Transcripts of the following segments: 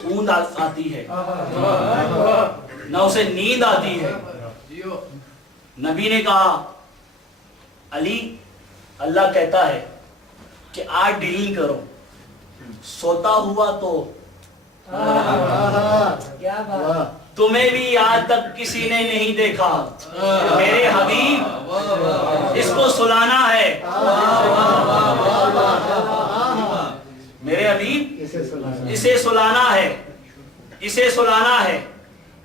ऊंद आती है, न उसे नींद आती है। नबी ने कहा, अली अल्लाह कहता है कि आज डीलिंग करो, सोता हुआ तो तुम्हें भी आज तक किसी ने नहीं देखा, मेरे हबीब इसको सुलाना है, मेरे हबीब इसे सुलाना है, इसे सुलाना है।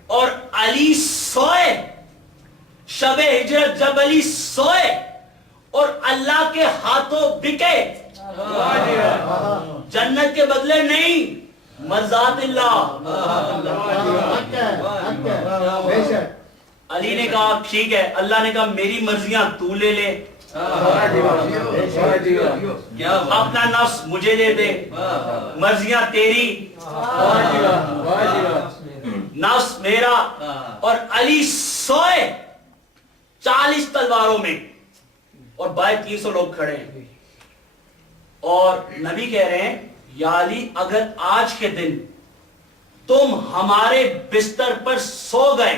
और अली सोए, शबे हिजरत जब अली सोए और अल्लाह के हाथों बिके, जन्नत के बदले नहीं, मर्ज़ातिल्लाह। अली ने कहा ठीक है, अल्लाह ने कहा मेरी मर्जियां तू ले ले, अपना नफ्स मुझे दे दे, मर्जियां तेरी, नफ्स मेरा। और अली सोए 40 तलवारों में और बाय 300 लोग खड़े हैं। और नबी कह रहे हैं, या अली अगर आज के दिन तुम हमारे बिस्तर पर सो गए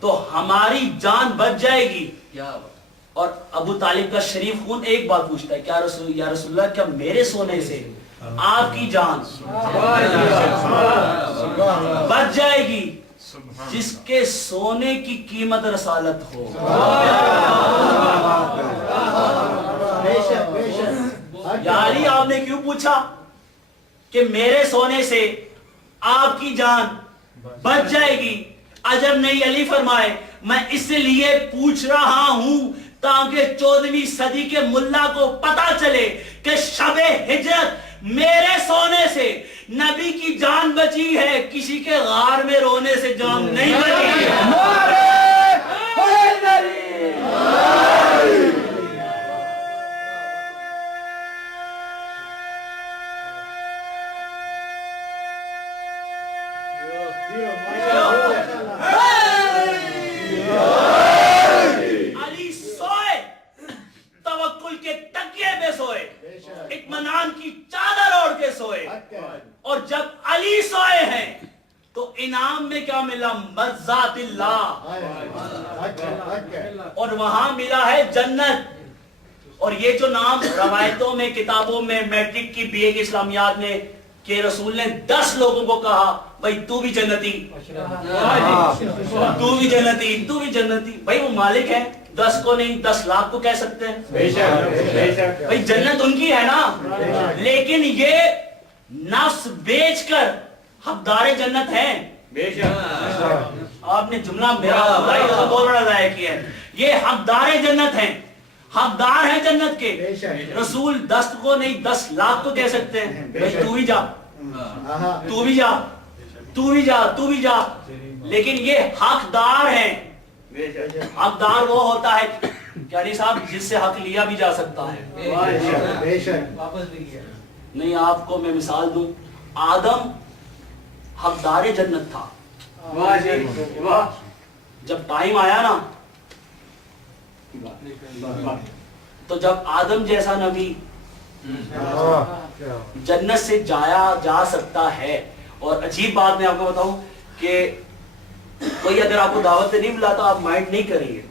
तो हमारी जान बच जाएगी। और अबू तालिब का शरीफ खून एक बात पूछता है, क्या या रसूलल्लाह, क्या मेरे सोने से आपकी जान बच जाएगी? जिसके सोने की कीमत रसालत हो। या अली आपने क्यों पूछा कि मेरे सोने से आपकी जान बच जाएगी? अजब नहीं, अली फरमाए मैं इसलिए पूछ रहा हूं ताकि 14वीं सदी के मुल्ला को पता चले कि शबे हिजरत मेरे सोने से नबी की जान बची है, किसी के गार में रोने से जान नहीं बची है। अली सोए, तवक्कुल के तकिए पे सोए, इत्मीनान की चादर ओढ़ के सोए। और जब अली सोए हैं तो इनाम में क्या मिला? मर्ज़ातिल्लाह। और वहां मिला है जन्नत। और ये जो नाम रवायतों में, किताबों में, मैट्रिक की बीए की इस्लामियात में कि रसूल ने 10 लोगों को कहा, भाई तू भी जन्नती, तू भी जन्नती, तू भी जन्नती। भाई वो मालिक है, 10 को नहीं 10 लाख को कह सकते हैं। भाई जन्नत उनकी है ना, लेकिन ये नफ्स बेचकर हकदारे जन्नत हैं। आपने जुमला मेरा बहुत बड़ा ज़ाया किया है। ये हकदारे जन्नत हैं, हकदार है जन्नत के। रसूल 10 को नहीं 10 लाख को कह सकते हैं, भाई तू भी जा, तू भी जा, तू भी जा, तू भी जा। लेकिन ये हकदार हैं। हकदार वो होता है यानी साहब जिससे हक लिया भी जा सकता है। नहीं, आपको मैं मिसाल दूं, आदम हकदार जन्नत था। जब टाइम आया ना, तो जब आदम जैसा नबी जन्नत से जा सकता है। और अजीब बात मैं आपको बताऊं कि कोई अगर आपको दावत पे नहीं बुलाता आप माइंड नहीं करेंगे,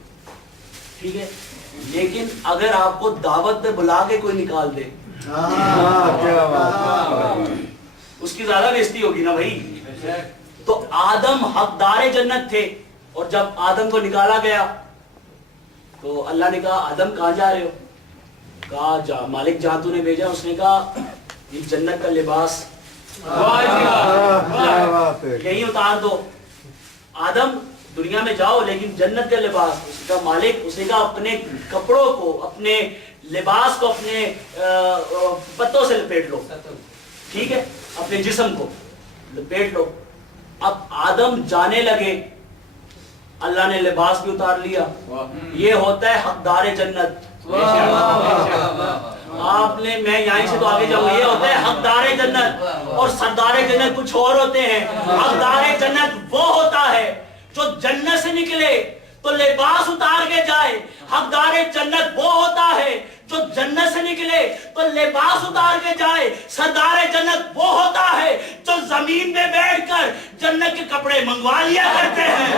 ठीक है, लेकिन अगर आपको दावत पे बुला के कोई निकाल दे उसकी ज्यादा बेइज्जती होगी ना भाई। तो आदम हकदार जन्नत थे। और जब आदम को निकाला गया तो अल्लाह ने कहा, आदम कहाँ जा रहे हो? कहा जा, मालिक जहां तूने भेजा। उसने कहा ये जन्नत का लिबास यही उतार दो। आदम दुनिया में जाओ लेकिन जन्नत का लिबास। उसका मालिक, उसने कहा अपने कपड़ों को, अपने लिबास को अपने पत्तों से लपेट लो, ठीक है, अपने जिस्म को लपेट लो। अब आदम जाने लगे, अल्लाह ने लिबास भी उतार लिया। ये होता है हकदार जन्नत। आपने, मैं यहीं से तो आगे जाऊंगा, ये होता है हकदार जन्नत। और सरदार जन्नत कुछ और होते हैं। हकदार जन्नत वो होता है जो जन्नत से निकले तो लिबास उतार के जाए। हकदार जन्नत वो होता है जो जन्नत से निकले तो लिबास उतार के जाए। सरदार رنگ کے کپڑے منگوا لیا کرتے ہیں.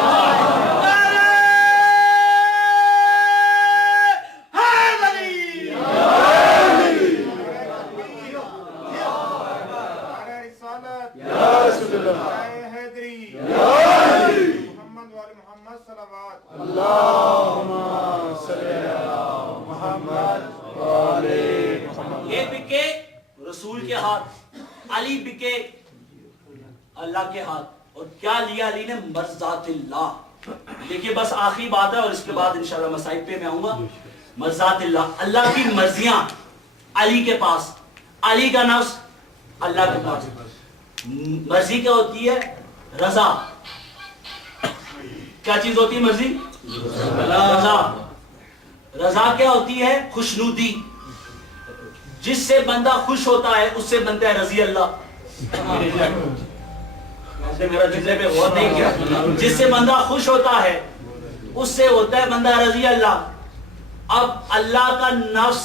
یہ بکے رسول کے ہاتھ، علی بکے اللہ کے ہاتھ. اور کیا لیا علی نے؟ مرضات اللہ. دیکھیے بس آخری بات ہے اور اس کے بعد انشاءاللہ مصائب پہ میں آؤں گا. مرضات اللہ، اللہ کی مرضیاں علی کے پاس، علی کا نفس اللہ کے پاس. مرضی کیا ہوتی ہے؟ رضا. کیا چیز ہوتی ہے مرضی؟ رضا. رضا کیا ہوتی ہے؟ خوشنودی. جس سے بندہ خوش ہوتا ہے اس سے بنتا ہے رضی اللہ. میرا جملے پہ غور نہیں کیا. جس سے بندہ خوش ہوتا ہے اس سے ہوتا ہے بندہ رضی اللہ. اب اللہ کا نفس،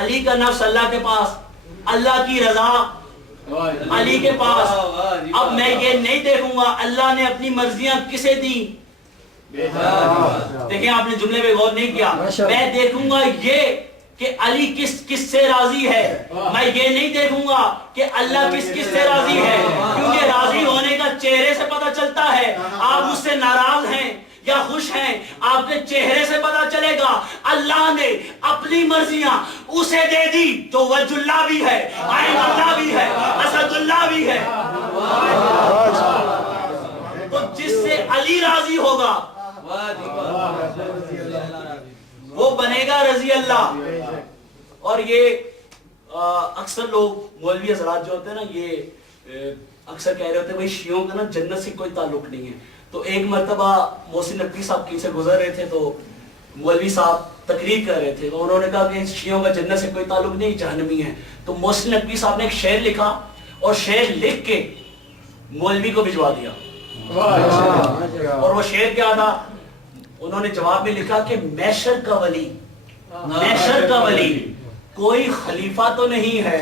علی کا نفس اللہ کے پاس، اللہ کی رضا علی کے پاس. اب میں یہ نہیں دیکھوں گا اللہ نے اپنی مرضیاں کسے دی. دیکھیں آپ نے جملے پہ غور نہیں کیا. میں دیکھوں گا یہ کہ علی کس سے راضی ہے. میں یہ نہیں دیکھوں گا کہ اللہ کس سے راضی ہے، کیونکہ راضی ہونے کا چہرے سے پتہ چلتا ہے. آپ مجھ سے ناراض ہیں یا خوش ہیں آپ کے چہرے سے پتہ چلے گا. اللہ نے اپنی مرضیاں اسے دے دی جو وجہ اللہ بھی ہے، عین اللہ بھی ہے، اسد اللہ بھی ہے. تو جس سے علی راضی ہوگا وہ بنے گا رضی اللہ. اور یہ اکثر لوگ مولوی حضرات جو ہوتے ہیں نا، یہ اکثر کہہ رہے ہوتے ہیں بھائی شیعوں کا نا جنت سے کوئی تعلق نہیں ہے. تو ایک مرتبہ محسن نقوی صاحب کی سے گزر رہے تھے تو مولوی صاحب تقریر کر رہے تھے. تو انہوں نے کہا کہ شیعوں کا جنت سے کوئی تعلق نہیں، جہنمی ہے. تو محسن نقوی صاحب نے ایک شعر لکھا اور شعر لکھ کے مولوی کو بھجوا دیا. اور وہ شعر کیا تھا؟ انہوں نے جواب میں لکھا کہ محشر کا ولی، محشر کا ولی کوئی خلیفہ تو نہیں ہے.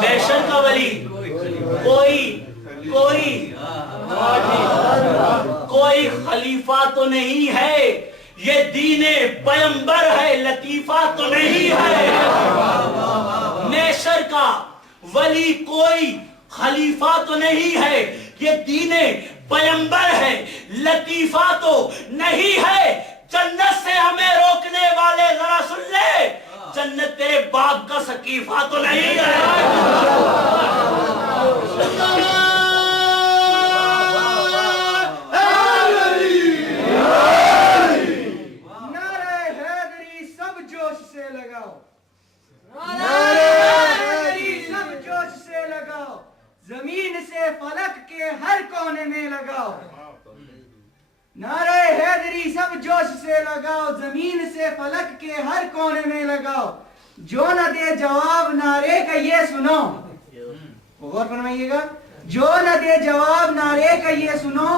محشر کا ولی کوئی خلیفہ تو نہیں ہے، یہ دین پیغمبر ہے، لطیفہ تو نہیں ہے. محشر کا ولی کوئی خلیفہ تو نہیں ہے، یہ دین پیغمبر ہے، لطیفہ تو نہیں ہے. جنت سے ہمیں روکنے والے ذرا سن لے، جنت تیرے باپ کا سقیفہ تو نہیں ہے. نعرہ حیدری سب جوش سے لگاؤ، نعرہ حیدری سب جوش سے لگاؤ، زمین سے فلک کے ہر کونے میں لگاؤ. نعرہ حیدری سب جوش سے لگاؤ، زمین سے فلک کے ہر کونے میں لگاؤ. جو نہ دے جواب نعرے کا یہ سنو، غور فرمائیے گا. جو نہ دے جواب نعرے کا یہ سنو،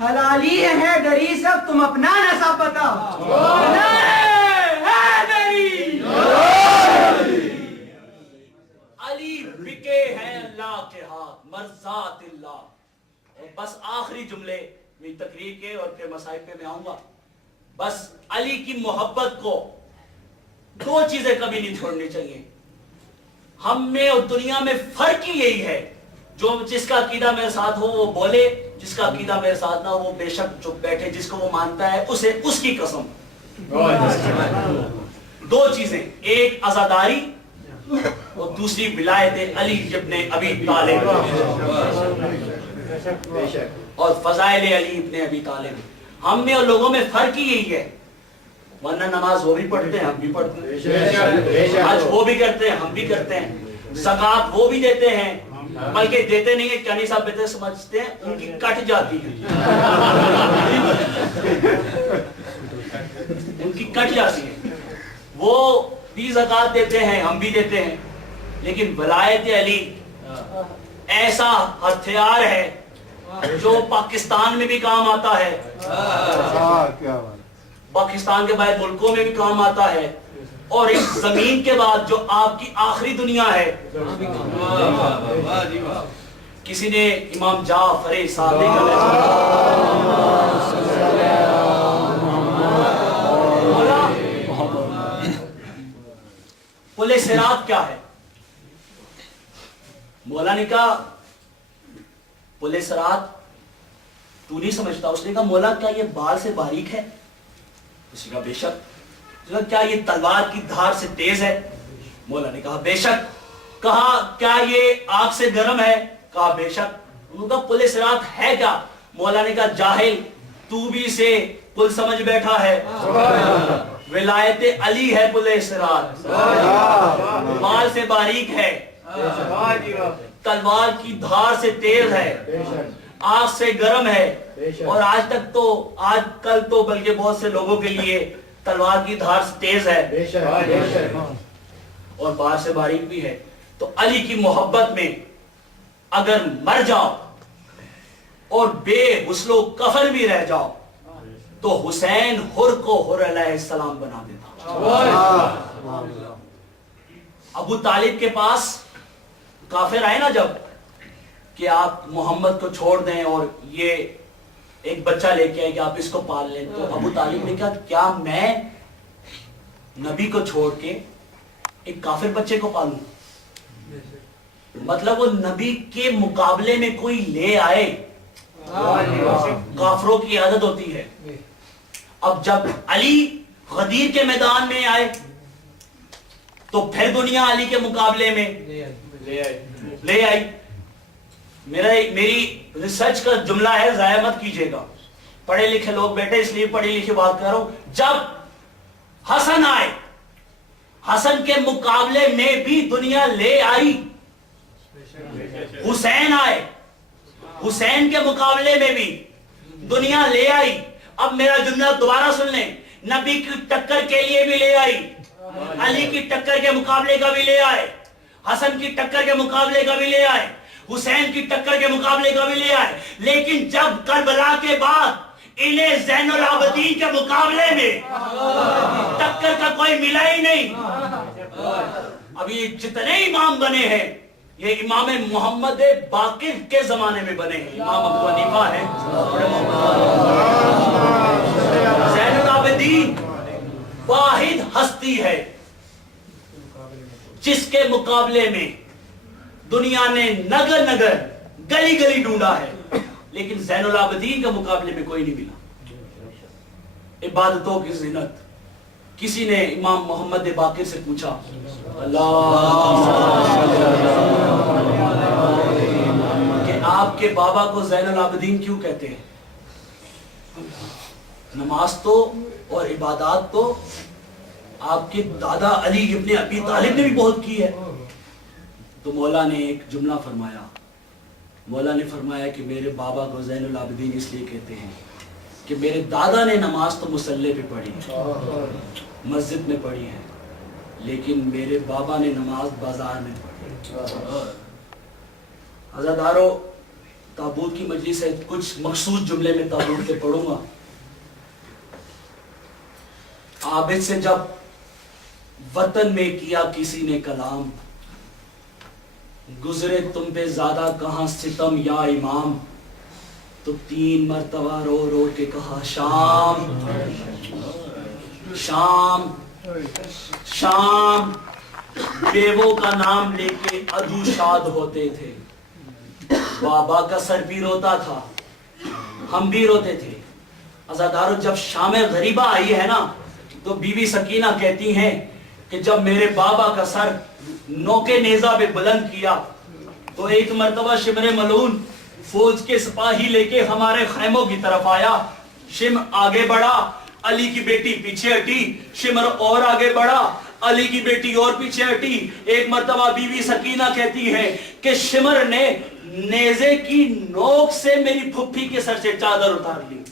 حلالی ہے حیدری سب تم اپنا نہ پتا. علی بکے ہیں اللہ کے ہاتھ، مرضات اللہ. اور بس آخری جملے میری تقریر کے اور پھر مصائب پہ میں آؤں گا. بس علی کی محبت کو دو چیزیں کبھی نہیں چھوڑنی چاہیے. ہم میں اور دنیا میں فرق ہی یہی ہے. جو جس کا عقیدہ میرے ساتھ ہو وہ بولے، جس کا عقیدہ میرے ساتھ نہ ہو وہ بے شک چپ بیٹھے. جس کو وہ مانتا ہے اسے اس کی قسم. دو چیزیں، ایک عزاداری اور دوسری ولایت علی ابن ابی طالب اور فضائل علی ابن ابی طالب. ہم میں اور لوگوں میں فرق ہی یہی ہے. ورنہ نماز وہ بھی پڑھتے ہیں ہم بھی پڑھتے ہیں، حج وہ بھی کرتے ہیں ہم بھی کرتے ہیں، زکات وہ بھی دیتے ہیں بلکہ دیتے نہیں ہیں. کانی صاحب بیٹے سمجھتے ہیں ان کی کٹ جاتی ہے، ان کی کٹ جاتی ہے. وہ بھی زکات دیتے ہیں ہم بھی دیتے ہیں. لیکن ولایت علی ایسا ہتھیار ہے جو پاکستان میں بھی کام آتا ہے، پاکستان کے باہر ملکوں میں بھی کام آتا ہے، اور اس زمین کے بعد جو آپ کی آخری دنیا ہے किसी ने इमाम जाफर सादिक बोला पुले सिरात क्या है? मौला ने कहा पुले सिरात तू नहीं समझता। उसने कहा मौला क्या ये बाल से बारीक है? उसने कहा बेशक। उसने कहा क्या ये तलवार की धार से तेज है? मौला ने कहा बेशक। कहा क्या ये आग से गर्म है? कहा बेशक। उन्होंने कहा पुले सिरात है क्या? मौला ने कहा जाहिल तू भी इसे पुल समझ बैठा है। विलायते अली है पुले सिरात, बाल से बारीक है, तलवार की धार से तेज है, आग से गर्म है। और आज तक तो आज कल तो बल्कि बहुत से लोगों के लिए तलवार की धार से तेज है और बाल से बारीक भी है। तो अली की मोहब्बत में अगर मर जाओ और बेहुस्लो कफन भी रह जाओ तो हुसैन हुर को हुर अलैहिस्सलाम बना देता। अबू तालिब के पास काफिर आए ना जब कि आप मोहम्मद को छोड़ दें और ये एक बच्चा लेके आए कि आप इसको पाल लें, तो अबू तालिब ने कहा क्या मैं नबी को छोड़ के एक काफिर बच्चे को पालूं? मतलब वो नबी के मुकाबले में कोई ले आए, काफिरों की आदत होती है। अब जब अली गदीर के मैदान में आए तो फिर दुनिया अली के मुकाबले में ले आई। मेरी रिसर्च का जुमला है, जाया मत कीजिएगा, पढ़े लिखे लोग बैठे इसलिए पढ़ी लिखी बात कर रहा हूं। जब हसन आए, हसन के मुकाबले में भी दुनिया ले आई। हुसैन आए, हुसैन के मुकाबले में भी दुनिया ले आई। अब मेरा जुमला दोबारा सुन लें, नबी की टक्कर के लिए भी ले आई, अली की टक्कर के मुकाबले का भी ले आए, हसन की टक्कर के मुकाबले का भी ले आए, हुसैन की टक्कर के मुकाबले का भी ले आए। लेकिन जब करबला के बाद इन्हें ज़ैनुल आबिदीन के मुकाबले में टक्कर का कोई मिला ही नहीं। अब ये जितने इमाम बने हैं ये इमाम मोहम्मद बाकिर के जमाने में बने हैं। इमाम अबू हनीफा है, ज़ैनुल आबिदीन वाहिद हस्ती है जिसके मुकाबले में दुनिया ने नगर नगर गली गली ढूंढा है, लेकिन ज़ैनुल आबिदीन के मुकाबले में कोई नहीं मिला। इबादतों की ज़ीनत। किसी ने इमाम मोहम्मद बाकिर से पूछा कि आपके बाबा को ज़ैनुल आबिदीन क्यों कहते हैं? नमाज तो और इबादत तो आपके दादा अली इब्ने अबी तालिब ने भी बहुत की है। तो मौला ने एक जुमला फरमाया, मौला ने फरमाया कि मेरे बाबा को ज़ैनुल आबिदीन इसलिए कहते हैं कि मेरे दादा ने नमाज तो मुसल्ले पे पढ़ी है, मस्जिद में पढ़ी है, लेकिन मेरे बाबा ने नमाज बाजार में पढ़ी। अज़ादारो, ताबूत की मजलिस है, कुछ मखसूस जुमले में ताबूत के पढ़ूंगा। आबिद से जब वतन में किया किसी ने कलाम, गुजरे तुम पे ज्यादा कहां सितम या इमाम, तो 3 मरतबा रो रो के कहा शाम शाम शाम। बेवों का नाम लेके अदू शाद होते थे, बाबा का सर भी रोता था, हम भी रोते थे। अज़ादारो, जब शाम गरीबा आई है ना तो बीबी सकीना कहती हैं कि जब मेरे बाबा का सर नौके नेजा पे बुलंद किया तो एक मर्तबा शिमर मलून फौज के सिपाही लेके हमारे खैमों की तरफ आया। शिम आगे बढ़ा, अली की बेटी पीछे हटी, शिमर और आगे बढ़ा, अली की बेटी और पीछे हटी। एक मर्तबा बीबी सकीना कहती है कि शिमर ने नेजे की नोक से मेरी फुफ्फी के सर से चादर उतार ली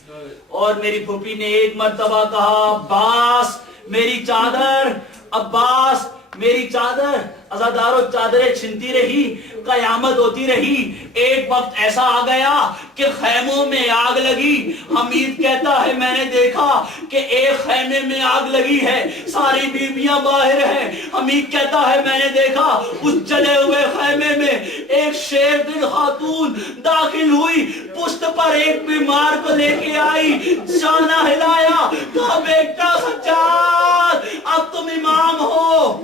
और मेरी फुफ्फी ने एक मर्तबा कहा अब्बास मेरी चादर, अब्बास मेरी चादर अज़ादारों चादरें छिनती रही, कयामत होती रही। एक वक्त ऐसा आ गया कि खैमों में आग लगी। हमीद कहता है मैंने देखा कि एक खैमे में आग लगी है, सारी बीवियां बाहर हैं। हमीद कहता है मैंने देखा उस जले हुए खैमे में एक शेर दिल खातून दाखिल हुई, पुश्त पर एक बीमार को लेके आई, शाना हिलाया, कहा बेटा सज्जाद अब तुम इमाम हो।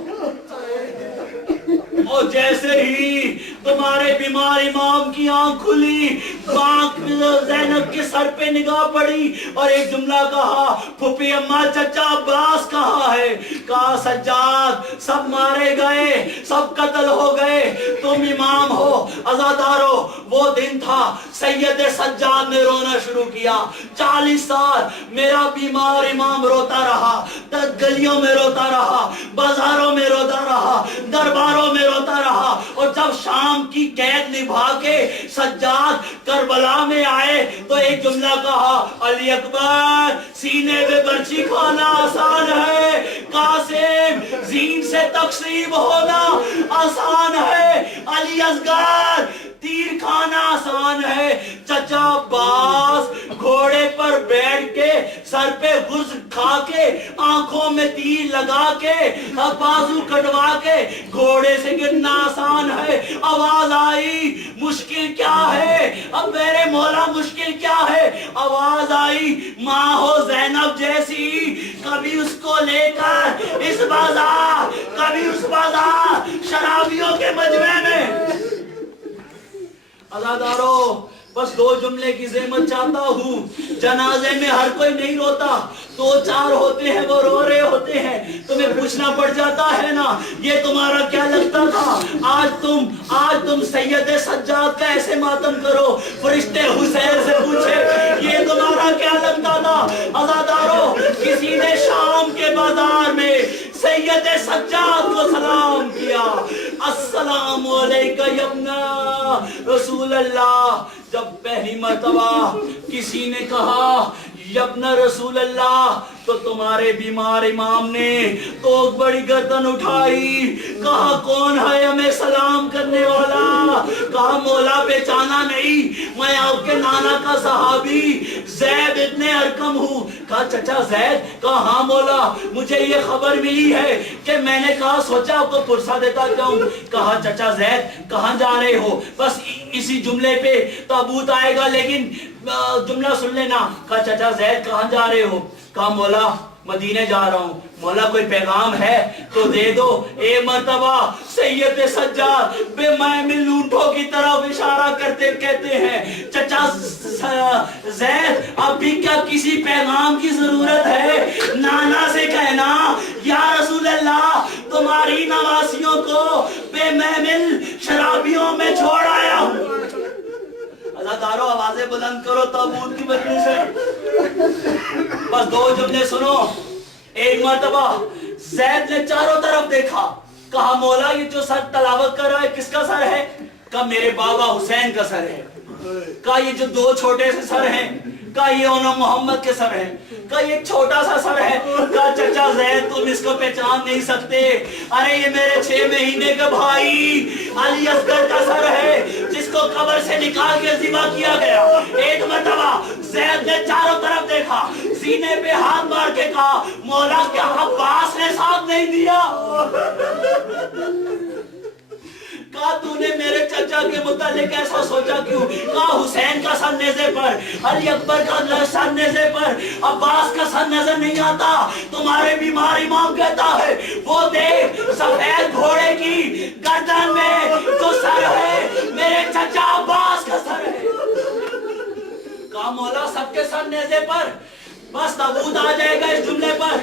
और जैसे ही तुम्हारे बीमार इमाम की आंख खुली, ज़ैनब के सर पे निगाह पड़ी और एक जुमला कहा, फूफी अम्मा चचा अब्बास कहाँ है? कहा सज्जाद सब मारे गए, सब कत्ल हो गए, तुम इमाम हो। अज़ादारो वो दिन था सैयद सज्जाद ने रोना शुरू किया। 40 साल मेरा बीमार इमाम रोता रहा, गलियों में रोता रहा, बाजारों में रोता रहा, दरबारों में रोता रहा। और जब शाम की कैद निभा के सज्जाद करबला में आए तो एक जुमला कहा, अली अकबर सीने पे बर्छी खाना आसान है, कासिम जीन से तकसीब होना आसान है, अली असगर तीर खाना आसान है। चचा अब्बास घोड़े पर बैठ के सर पे गुर्ज खा के आंखों में तीर लगा के बाजू कटवा के घोड़े से गिरना आसान है। आवाज आई मुश्किल क्या है? अब मेरे मौला मुश्किल क्या है? आवाज आई माँ हो ज़ैनब जैसी, कभी उसको लेकर इस बाजार, कभी उस बाजार शराबियों के मजमे में। अज़ादारों बस 2 जुमले की ज़हमत चाहता हूँ। जनाजे में हर कोई नहीं रोता, 2-4 होते हैं वो रो रहे होते हैं। तुम्हें पूछना पड़ जाता है ना ये तुम्हारा क्या लगता था? आज तुम सैयद सज्जाद का ऐसे मातम करो, फरिश्ते हुसैन से पूछे ये तुम्हारा क्या लगता था? अज़ादारों किसी ने शाम के बाजार में सैयद सज्जाद को सलाम किया, अस्सलामु अलैका यब्ना रसूल अल्लाह। जब पहली मर्तबा किसी ने कहा यब्ना रसूल अल्लाह तो तुम्हारे बीमार इमाम ने तो बड़ी गर्दन उठाई, कहा कौन है हमें सलाम करने वाला? कहा मौला पहचाना नहीं, मैं आपके नाना का सहाबी ज़ैद इब्ने अरकम हूँ। कहा चचा ज़ैद? कहा हाँ मौला, मुझे ये खबर मिली है कि मैंने कहा सोचा आपको पुरसा देता जाऊं। कहा चचा ज़ैद कहाँ जा रहे हो? बस इसी जुमले पे ताबूत आएगा लेकिन जुमला सुन लेना। कहा चचा ज़ैद कहाँ जा रहे हो? कहा मौला मदीने जा रहा हूँ। मौला कोई पैगाम है तो दे दो। ए मर्तबा सैयद सज्जाद बेमैमिल ऊंटों की तरफ इशारा करते कहते हैं चचा ज़ैद अभी क्या किसी पैगाम की जरूरत है? नाना से कहना या रसूल अल्लाह तुम्हारी नवासियों को बेमैमिल शराबियों में छोड़ आया हूँ। अज़ादारों आवाजें बुलंद करो ताबूत की वजह से। बस 2 जुमले सुनो। एक मर्तबा ज़ैद ने चारों तरफ देखा, कहा मौला ये जो सर तलावत कर रहा है किसका सर है? कहा मेरे बाबा हुसैन का सर है। कहा ये जो 2 छोटे से सर हैं, कहा ये उन्होंने मोहम्मद के सर हैं। कहा ये छोटा सा सर है। कहा चचा ज़ैद तुम इसको पहचान नहीं सकते, अरे ये मेरे 6 महीने का भाई अली असगर का सर है जिसको कब्र से निकाल के ज़िबा किया गया। एक मर्तबा ज़ैद ने चारों तरफ देखा, सीने पे हाथ मार के कहा मौला क्या अब्बास ने साथ नहीं दिया? कहा तूने मेरे चचा के मुतालिक ऐसा सोचा क्यों? कहा हुसैन का सर नेज़े पर, अली अकबर का सर नेज़े पर, अब्बास का सर नजर नहीं आता। तुम्हारे बीमार इमाम कहता है वो देख सफेद घोड़े की गर्दन में जो सर है मेरे चचा अब्बास का सर है। कहा मौला सबके सर नेज़े पर, बस ताबूत आ जाएगा इस जुमले पर,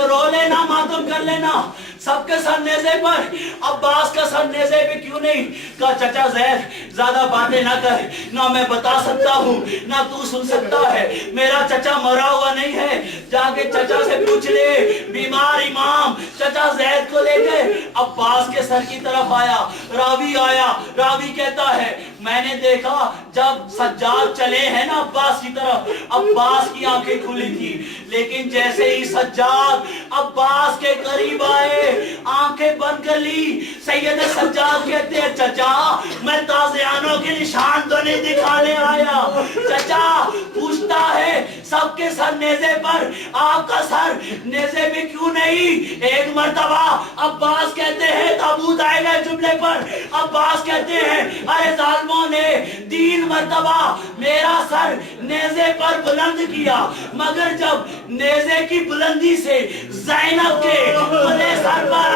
रो लेना मातम कर लेना, सबके सर नेज़े पर, अब्बास का सर नेज़े पे क्यों नहीं? कहा चचा ज़ैद ज्यादा बातें ना कर, ना मैं बता सकता हूँ ना तू सुन सकता है, मेरा चचा मरा हुआ नहीं है, जाके चचा से पूछ ले। बीमार इमाम चचा ज़ैद को लेकर अब्बास के सर की तरफ आया, रावी कहता है میں نے دیکھا جب سجاد چلے ہیں نا عباس کی طرف، عباس کی آنکھیں کھلی تھی، لیکن جیسے ہی سجاد عباس کے قریب آئے آنکھیں بند کر لی۔ سید سجاد کہتے ہیں چچا میں تازیانوں کے نشان تو نہیں دکھانے آیا۔ چچا پوچھتا ہے سب کے سر نیزے پر، آپ کا سر نیزے میں کیوں نہیں؟ ایک مرتبہ عباس کہتے ہیں تابوت آئے گئے جملے پر، عباس کہتے ہیں ارے ظالموں نے 3 مرتبہ میرا سر نیزے پر بلند کیا، مگر جب نیزے کی بلندی سے زینب کے بلے سر پر